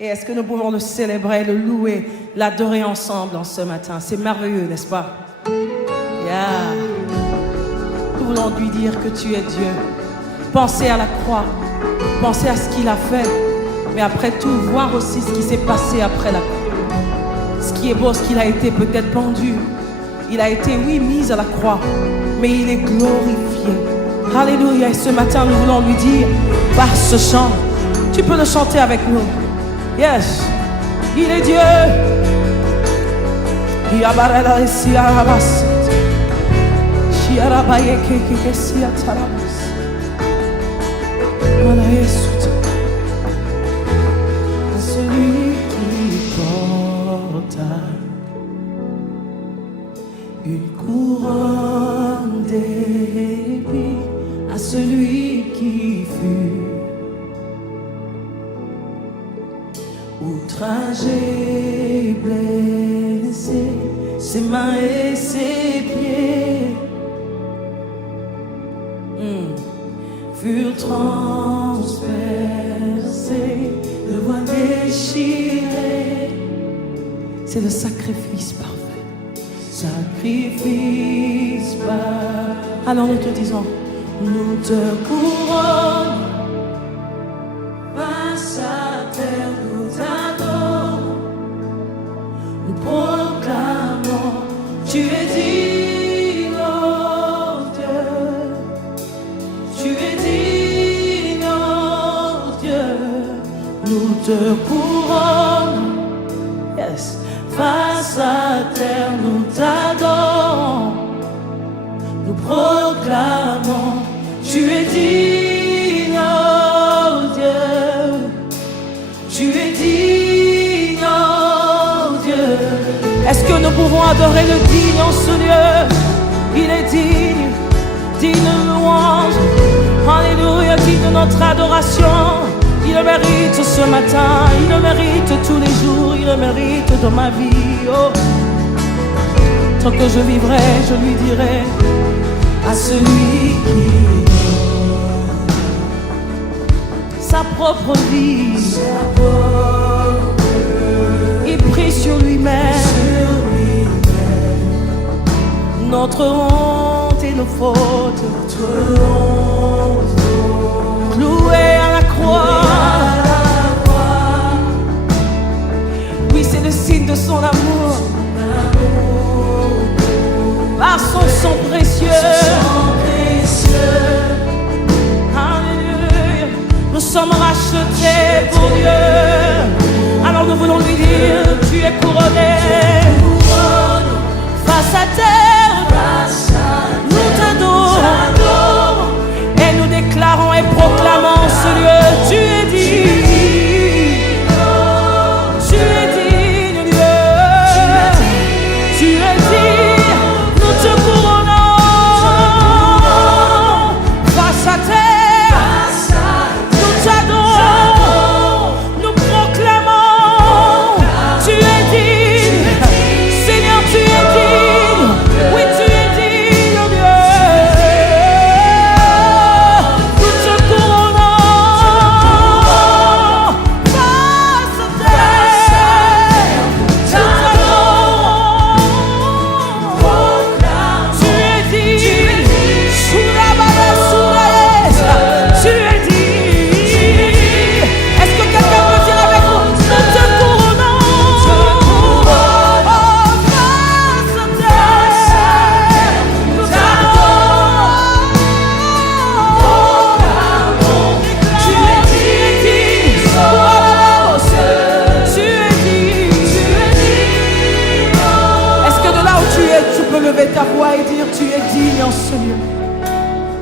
Et est-ce que nous pouvons le célébrer, le louer, l'adorer ensemble en ce matin? C'est merveilleux, n'est-ce pas? Yeah. Nous voulons lui dire que tu es Dieu. Pensez à la croix, pensez à ce qu'il a fait, mais après tout, voir aussi ce qui s'est passé après la croix. Ce qui est beau, ce qu'il a été peut-être pendu. Il a été, oui, mis à la croix, mais il est glorifié. Alléluia. Et ce matin, nous voulons lui dire, par ce chant, tu peux le chanter avec nous. Yes, il est Dieu. À celui qui porte une couronne d'épines, à celui qui fut outragé, blessé, ses mains et ses pieds furent transpercés, le voile déchiré. C'est le sacrifice parfait. Sacrifice parfait. Alors nous te disons, nous te couronnons. Face à terre, nous t'adorons. Nous proclamons, tu es digne, oh Dieu. Tu es digne, oh Dieu. Nous te couronnons. Yes. Face à terre, nous t'adorons. Nous proclamons, tu es digne, oh Dieu. Tu es digne, oh Dieu. Est-ce que nous pouvons adorer le digne en ce lieu? Il est digne, digne de louange. Alléluia, digne de notre adoration. Il le mérite ce matin, il le mérite tous les jours, il le mérite dans ma vie. Oh. Tant que je vivrai, je lui dirai, à celui qui donne sa propre vie, il prie sur lui-même notre honte et nos fautes, cloué à la croix. Oui, c'est le signe de son amour. Par son sang précieux. Alléluia. Nous sommes rachetés pour Dieu. Alors nous voulons lui dire, tu es couronné. Face à terre, nous t'adorons. Et nous déclarons et proclamons ce lieu, tu es digne. Tu es digne, Dieu. Tu es digne. Nous te couronnons. Face à terre, nous t'adorons. Nous proclamons, tu es digne. Seigneur, tu es digne. Oui, tu es digne, oh Dieu. Nous te couronnons. Face à terre, nous t'adorons. Tu es digne. Surababa, Suraïsa. Tu es digne. Est-ce que quelqu'un peut dire avec nous, nous te couronnons. Oh, face à terre, nous t'adorons. Tu es digne. Oh, tu es digne. Est-ce que de là où tu es, tu peux lever ta voix et dire, tu es digne en ce lieu?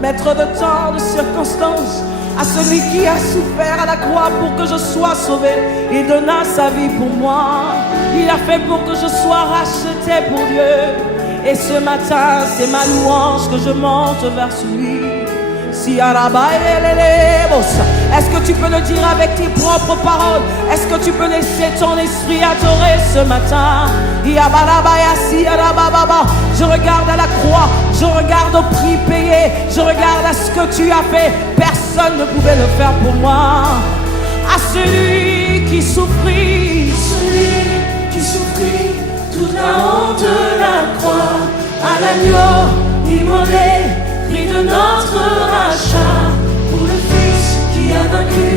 Maître de temps, de circonstances, à celui qui a souffert à la croix pour que je sois sauvé. Il donna sa vie pour moi. Il a fait pour que je sois racheté pour Dieu. Et ce matin, c'est ma louange que je monte vers lui. Est-ce que tu peux le dire avec tes propres paroles? Est-ce que tu peux laisser ton esprit adorer ce matin? Je regarde à la croix, je regarde au prix payé, je regarde à ce que tu as fait. Personne ne pouvait le faire pour moi. À celui qui souffrit l'agneau immolé, prix de notre rachat, pour le Fils qui a vaincu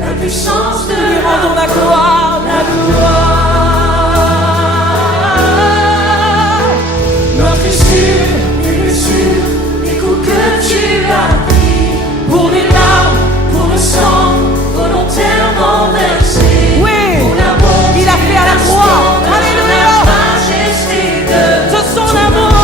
la puissance de Lui rendons la gloire, la gloire. Notre issue, les blessures, les coups que tu as pris, pour les larmes, pour le sang volontairement versé. Oui, pour la bonté, il a fait à la croix. Alléluia. La majesté de son amour.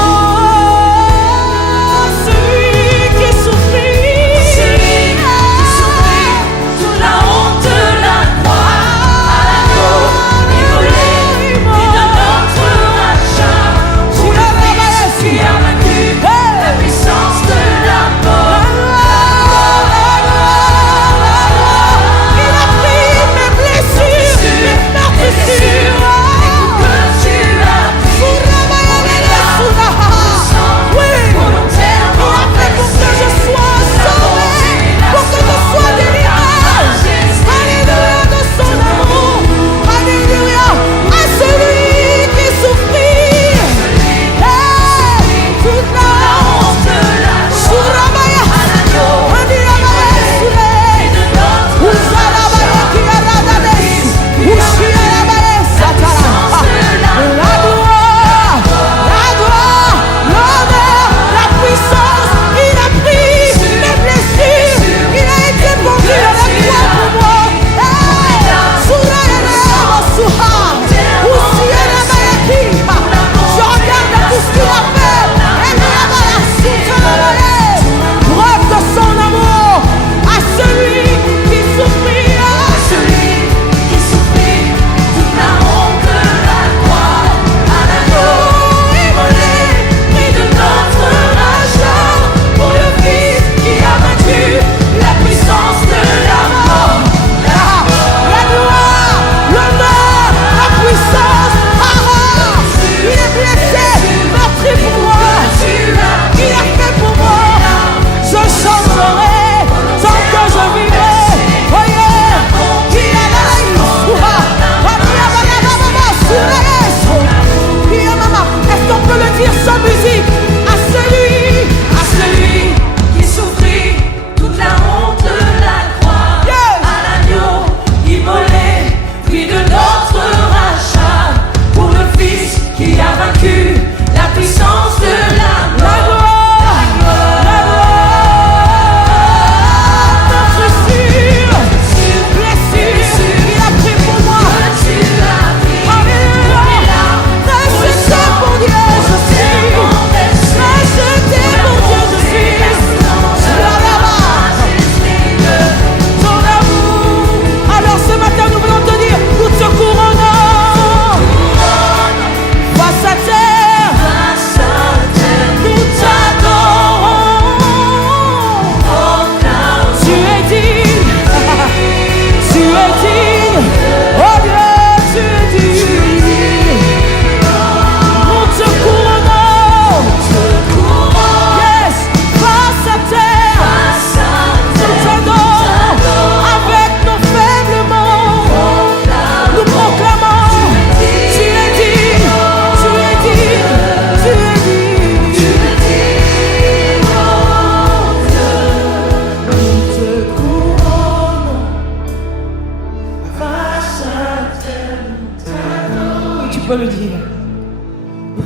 peux le dire.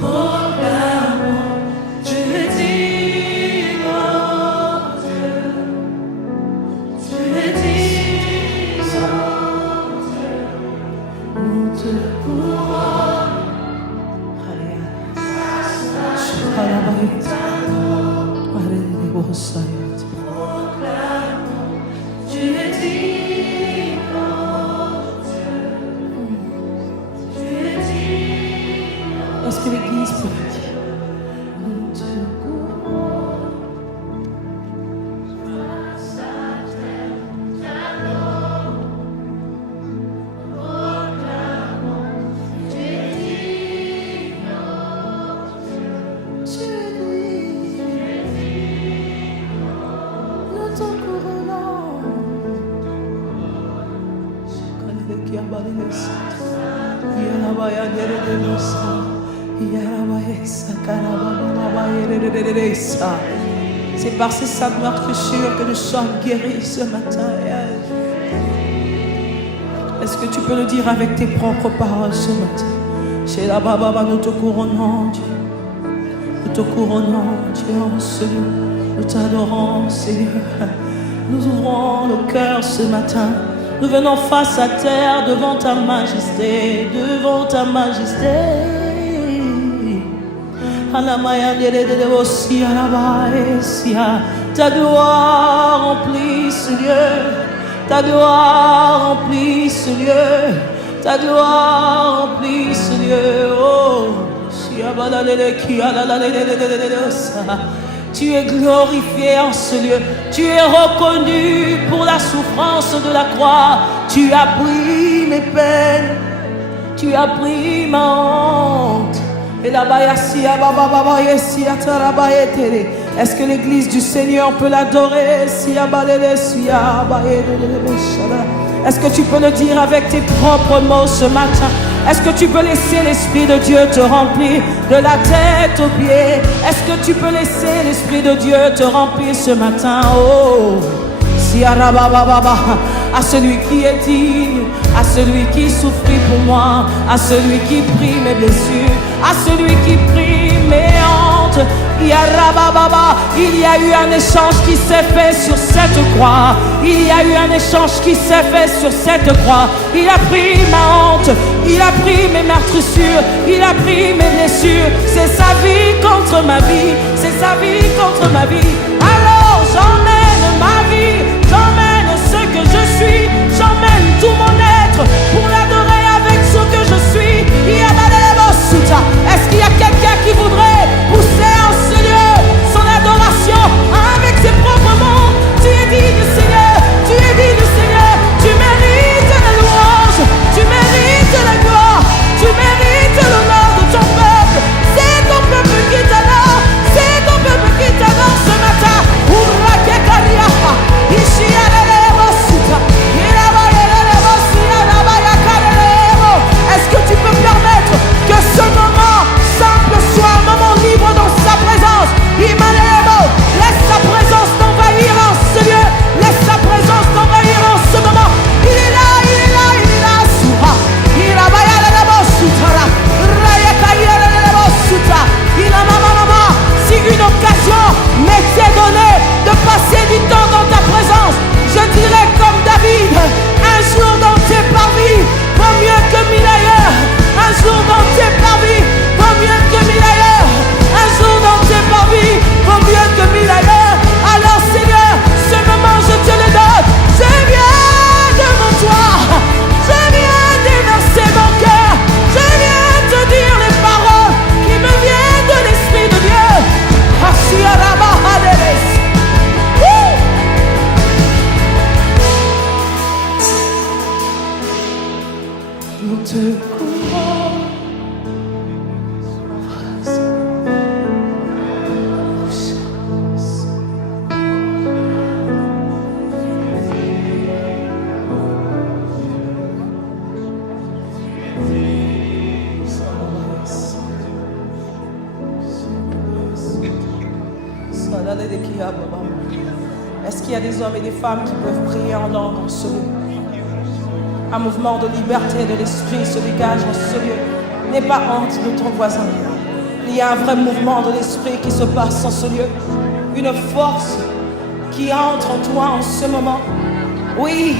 Proclamons, tu es digne, oh Dieu. Tu es digne, oh Dieu. Nous te couronne. Proclamons, tu es digne, oh Dieu. Tu es digne. Est-ce que l'Église peut le dire? Nous te couronne. C'est par ces saintes meurtrissures que nous sommes guéris ce matin. Est-ce que tu peux le dire avec tes propres paroles ce matin? Chez la Baba, nous te couronnons, Dieu. Nous te couronnons, Dieu, en ce lieu. Nous t'adorons, Seigneur. Nous ouvrons nos cœurs ce matin. Nous venons face à terre devant ta majesté, devant ta majesté. Ta gloire remplit ce lieu. Ta gloire remplit ce lieu. Ta gloire remplit ce lieu. Oh, tu es glorifié en ce lieu. Tu es reconnu pour la souffrance de la croix. Tu as pris mes peines. Tu as pris ma honte. Est-ce que l'église du Seigneur peut l'adorer? Est-ce que tu peux le dire avec tes propres mots ce matin? Est-ce que tu peux laisser l'Esprit de Dieu te remplir de la tête aux pieds? Est-ce que tu peux laisser l'Esprit de Dieu te remplir ce matin? Oh, à celui qui est digne, à celui qui souffrit pour moi, à celui qui prit mes blessures, à celui qui prit mes hontes. Il y a eu un échange qui s'est fait sur cette croix. Il y a eu un échange qui s'est fait sur cette croix. Il a pris ma honte, il a pris mes meurtrissures, il a pris mes blessures. C'est sa vie contre ma vie, c'est sa vie contre ma vie. Alors j'emmène ma vie, j'emmène ce que je suis, j'emmène tout mon être pour l'adorer avec ce que je suis. Est-ce qu'il y a quelqu'un qui voudrait pousser en ce lieu son adoration avec ses propres mots? Tu es digne, Seigneur, tu es digne, Seigneur. Tu mérites la louange, tu mérites la gloire, tu mérites l'honneur de ton peuple. C'est ton peuple qui t'adore, c'est ton peuple qui t'adore ce matin. Est-ce que tu peux permettre que ce moment simple soit un moment libre dans sa présence? Laisse sa présence t'envahir en ce lieu. Laisse sa présence t'envahir en ce moment. Il est là, il est là, il est là. Si une occasion m'était donnée de passer du temps dans ta présence, je dirais comme David, un jour dans tes parvis vaut mieux que 1000 ailleurs. Un jour dans tes parvis vaut mieux que 1000 ailleurs. Un jour dans tes parvis vaut mieux que 1000 ailleurs. Alors Seigneur, ce moment je te le donne. Je viens devant toi. Je viens déverser mon cœur. Je viens te dire les paroles qui me viennent de l'Esprit de Dieu. Nous te courons. Est-ce qu'il y a des hommes et des femmes qui peuvent prier en langue en ce lieu? Un mouvement de liberté de l'esprit se dégage en ce lieu. N'aie pas honte de ton voisin. Il y a un vrai mouvement de l'esprit qui se passe en ce lieu. Une force qui entre en toi en ce moment. Oui,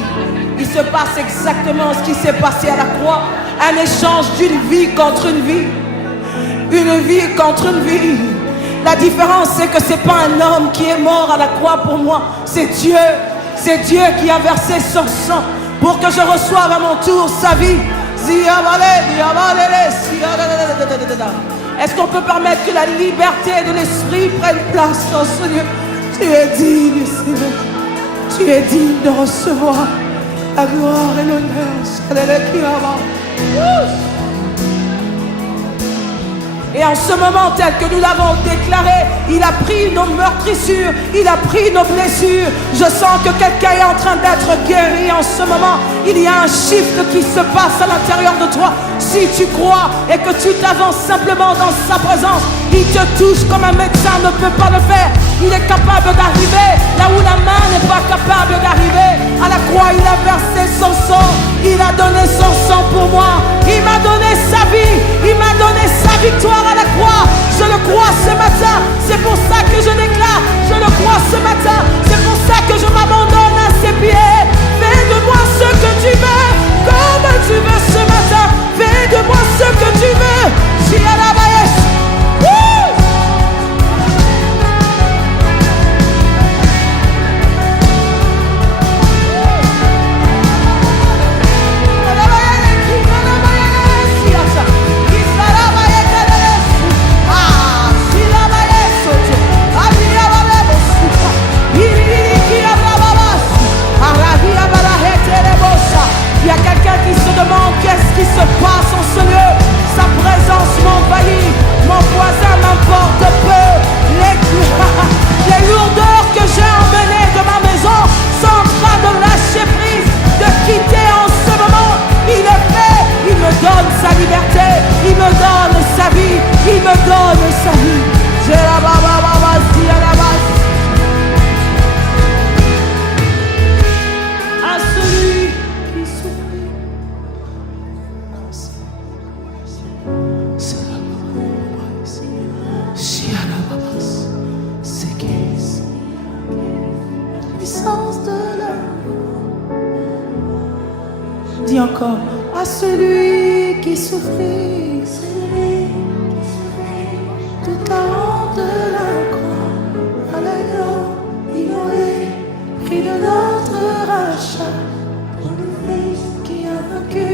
il se passe exactement ce qui s'est passé à la croix. Un échange d'une vie contre une vie. Une vie contre une vie. La différence, c'est que ce n'est pas un homme qui est mort à la croix pour moi. C'est Dieu. C'est Dieu qui a versé son sang pour que je reçoive à mon tour sa vie. Est-ce qu'on peut permettre que la liberté de l'esprit prenne place dans ce lieu? Tu es digne, Seigneur. Tu es digne de recevoir la gloire et l'honneur. Et en ce moment, tel que nous l'avons déclaré, il a pris nos meurtrissures, il a pris nos blessures. Je sens que quelqu'un est en train d'être guéri en ce moment. Il y a un shift qui se passe à l'intérieur de toi. Si tu crois et que tu t'avances simplement dans sa présence, il te touche comme un médecin ne peut pas le faire. Il est capable d'arriver là où la main n'est pas capable d'arriver. À la croix, il a versé son sang. Il a donné son sang pour moi. Il m'a donné sa vie. Il m'a donné sa victoire à la croix. Je le crois ce matin. C'est pour ça que je déclare. Je le crois ce matin. C'est pour ça que je m'abandonne à ses pieds. Fais de moi ce que tu veux, comme tu veux ce matin. Fais de moi ce que tu veux. Si à la baisse. Il y a quelqu'un qui se demande qu'est-ce qui se passe en ce lieu. Sa présence m'envahit. Mon voisin m'importe peu. Les lourdeurs que j'ai emmenées de ma maison sont en train de lâcher prise, de quitter en ce moment. Il est fait. Il me donne sa liberté. Il me donne sa vie. Il me donne sa vie. J'ai la baba, si à la base. À celui qui souffrit. Puissance de l'amour. Dis encore, à celui qui souffrit, toute la honte de la croix, à l'agneau immolé, prix de notre rachat, pour le Fils qui a vaincu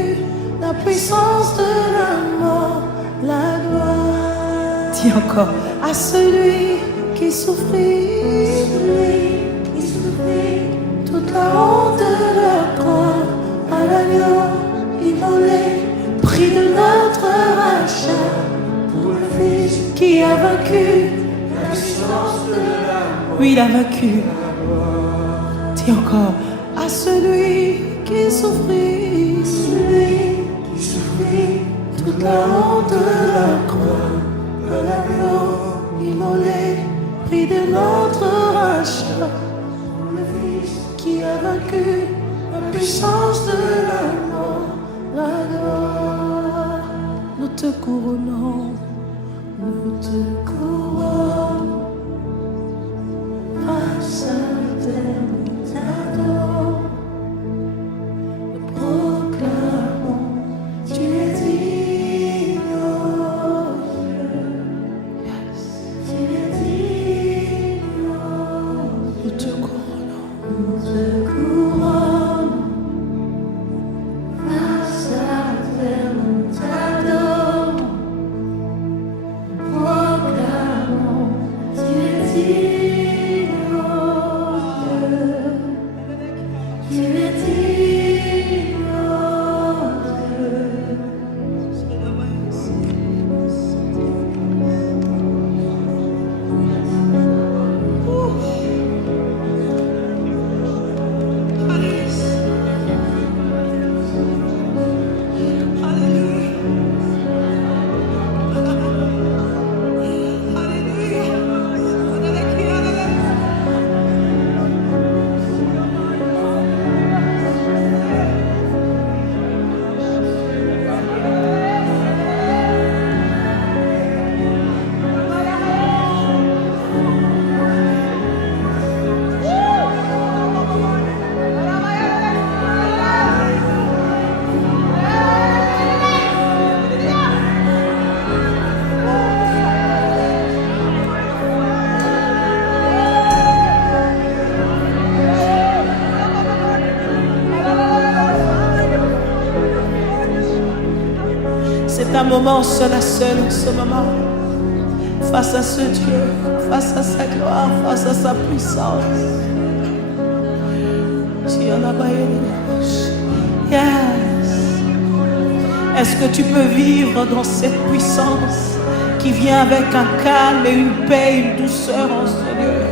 la puissance de la mort, la gloire. Dis encore, à celui qui souffrit, toute la honte de la croix, à l'agneau immolé, prix de notre rachat, pour le Fils qui a vaincu la puissance de la mort. Oui, il a vaincu. Dis encore, à celui qui souffrit, toute la honte de la croix, à l'agneau immolé, prix de notre rachat, qui a vaincu la puissance de la mort, la gloire. Nous te couronnons, nous te couronnons, face à terre, nous t'adorons, nous proclamons, tu es digne, oh Dieu, yes. Tu es digne, oh Dieu. Nous te couronnons. Nous te couronnons, face à terre, nous t'adorons, proclamons, tu es digne, oh Dieu, tu es digne, oh Dieu. C'est un moment seul à seul en ce moment. Face à ce Dieu, face à sa gloire, face à sa puissance. Yes. Est-ce que tu peux vivre dans cette puissance? qui vient avec un calme et une paix, une douceur en ce lieu.